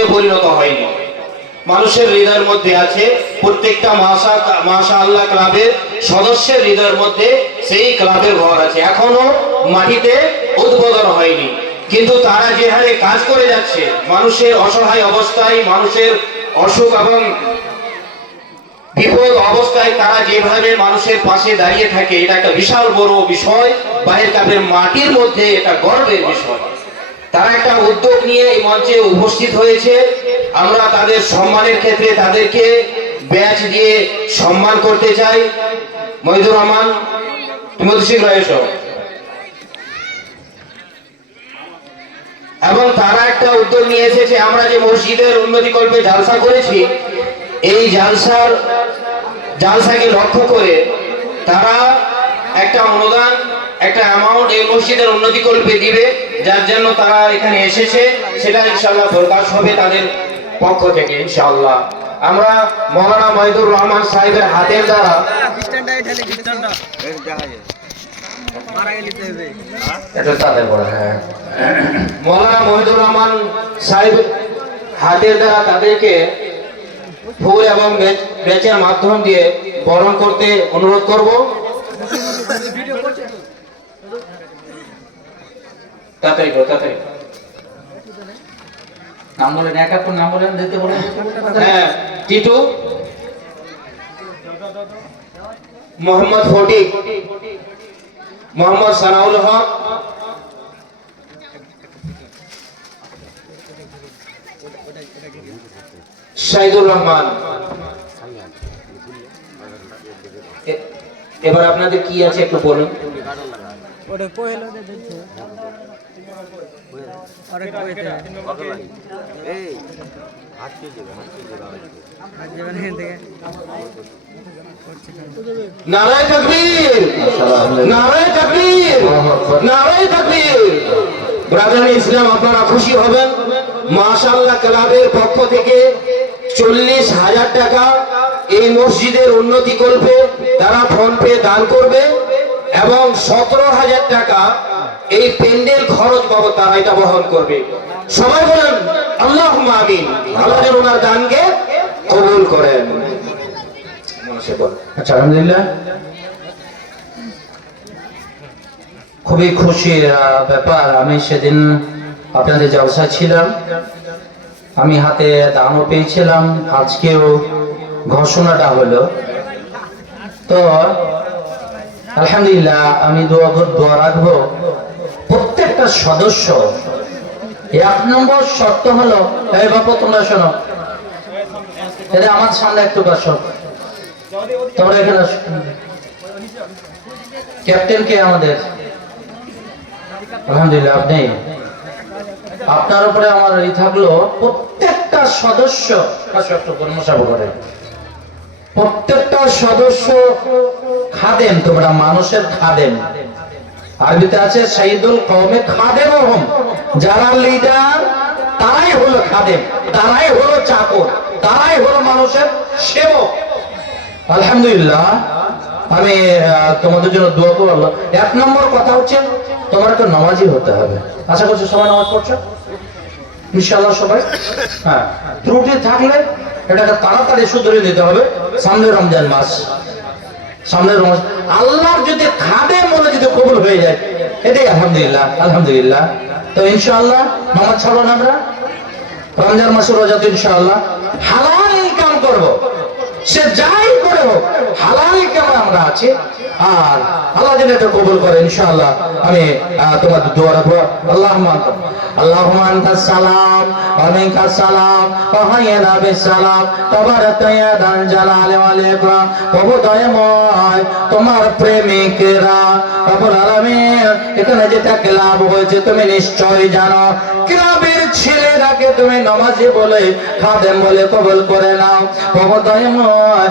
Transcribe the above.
ধর্মে পরিণত হয়নি। মানুষের হৃদয়ের মধ্যে আছে, প্রত্যেকটা মাশাআল্লাহ ক্লাবের সদস্যের হৃদয়ের মধ্যে সেই ক্লাবের ঘর আছে, এখনো মাটিতে উদ্বোধন হয়নি। কিন্তু তারা যে হারে কাজ করে যাচ্ছে, মানুষের অসহায় অবস্থায়, মানুষের অসুখ এবং বিপদ অবস্থায় তারা যেভাবে মানুষের পাশে দাঁড়িয়ে থাকে, এটা একটা বিশাল বড় বিষয়। বাহির কাপের মাটির মধ্যে এটা গর্বের বিষয়। তারা একটা উদ্যোগ নিয়ে এই মঞ্চে উপস্থিত হয়েছে। আমরা তাদের সম্মানের ক্ষেত্রে তাদেরকে ব্যাচ দিয়ে সম্মান করতে চাই। মহিদুর রহমান, তুমি শীঘ্র এসো। এবং তারা একটা উদ্যোগ নিয়ে এসেছে, আমরা যে মসজিদের উন্নতিকল্পে জালসা করেছি, এই জালসাকে লক্ষ্য করে তারা একটা অনুদান, একটা অ্যামাউন্ট এই মসজিদের উন্নতিকল্পে দিবে, যার জন্য তারা এখানে এসেছে। সেটা ইনশাআল্লাহ প্রকাশ হবে তাদের পক্ষ থেকে ইনশাআল্লাহ। আমরা মৌলানা মহিদুর রহমান সাহেবের হাতের দ্বারা মৌলানা মহিদুর রহমান সাহেব হাতের দ্বারা তাদেরকে ফুল এবং বেচের মাধ্যম দিয়ে বরণ করতে অনুরোধ করব। তাড়াতাড়ি তাড়াতাড়ি নাম বলেন, এক এক নাম বলেন, দিতে বলেন। হ্যাঁ, টিটু, মোহাম্মদ ফটিক, মোহাম্মদ সানাউল হক, শাহিদুর রহমান। এবার আপনাদের কি আছে একটু বলুন। নারায়ে তাকবীর, নারায়ে তাকবীর, নারায়ে তাকবীর। ব্রাদার ইসলাম, আপনারা খুশি হবেন। মাশাআল্লাহ ক্লাবের পক্ষ থেকে 40,000 টাকা এই মসজিদের উন্নতি কল্পে তারা ফোন পে দান করবে এবং 17,000 টাকা এই প্যান্ডেল খরচ বাবদ তারা এটা বহন করবে। সবাই বলেন আল্লাহুম্মা আমিন। আল্লাহ যেন ওনার দানকে কবুল করেন। আচ্ছা, আলহামদুলিল্লাহ, খুবই খুশির ব্যাপার। আমি সেদিন আপনাদের জলসা ছিলাম, আমি হাতে দানও পেয়েছিলাম, আজকেও ঘোষণাটা হলো। তো আলহামদুলিল্লাহ, আমি দোয়া রাখবো প্রত্যেকটা সদস্য। 1 নম্বর শর্ত হলো, এই বাপু তোমরা শোনো, এটা আমার সামনে একটু বসো, তোমরা এখানে ক্যাপ্টেন কে আমাদের? আলহামদুলিল্লাহ, আপনি, আপনার উপরে আমার এই থাকলো প্রত্যেকটা সদস্য প্রত্যেকটা সদস্য খাদেম, তোমরা মানুষের খাদেম। আরবিতে আছে সাইয়্যিদুল কওমে খাদেমুহুম, যারা লিডার তারাই হলো খাদেম, তারাই হলো চাকর, তারাই হলো মানুষের সেবক। আলহামদুলিল্লাহ, আমি তোমাদের জন্য দোয়া করব। 1 নম্বর কথা হচ্ছে তোমার একটা নামাজি হতে হবে। আশা করছি সবাই নামাজ পড়ছো ইনশাআল্লাহ সবাই। হ্যাঁ, ত্রুটি থাকলে এটাকে তাড়াতাড়ি শুধরে নিতে হবে। সামনে রমজান মাস, সামনে রমজান, আল্লাহর যদি খাদেম বলে যদি কবুল হয়ে যায়, এটাই আলহামদুলিল্লাহ। আলহামদুলিল্লাহ, তো ইনশাআল্লাহ নামাজ ছাড়বো না আমরা। রমজান মাসে রোজা তো ইনশাআল্লাহ হালাল ইনকাম করবো, সে যাই করে হোক হালাল ইনকামে আমরা আছি। আর আল্লাহ যেন এটা কবুল করে ইনশাআল্লাহ। আমি তোমাদের দোয়া রাখবো। আল্লাহুম্মা আনতাস সালাম ওয়া মিনকাস সালাম ওয়া হাইয়িনা বিস সালাম তাবারাকা ইয়া দাল জালালি ওয়াল ইকরাম। প্রভু দয়াময়, তোমার প্রেমিকরা রব্বুল আলামিন, এখানে যেটা ক্লাব হয়েছে তুমি নিশ্চয়ই জানো। ক্লাবের ছেলেরাকে তুমি নামাজি বলে, খাদেম বলে কবুল করে নাও। প্রভু দয়াময়।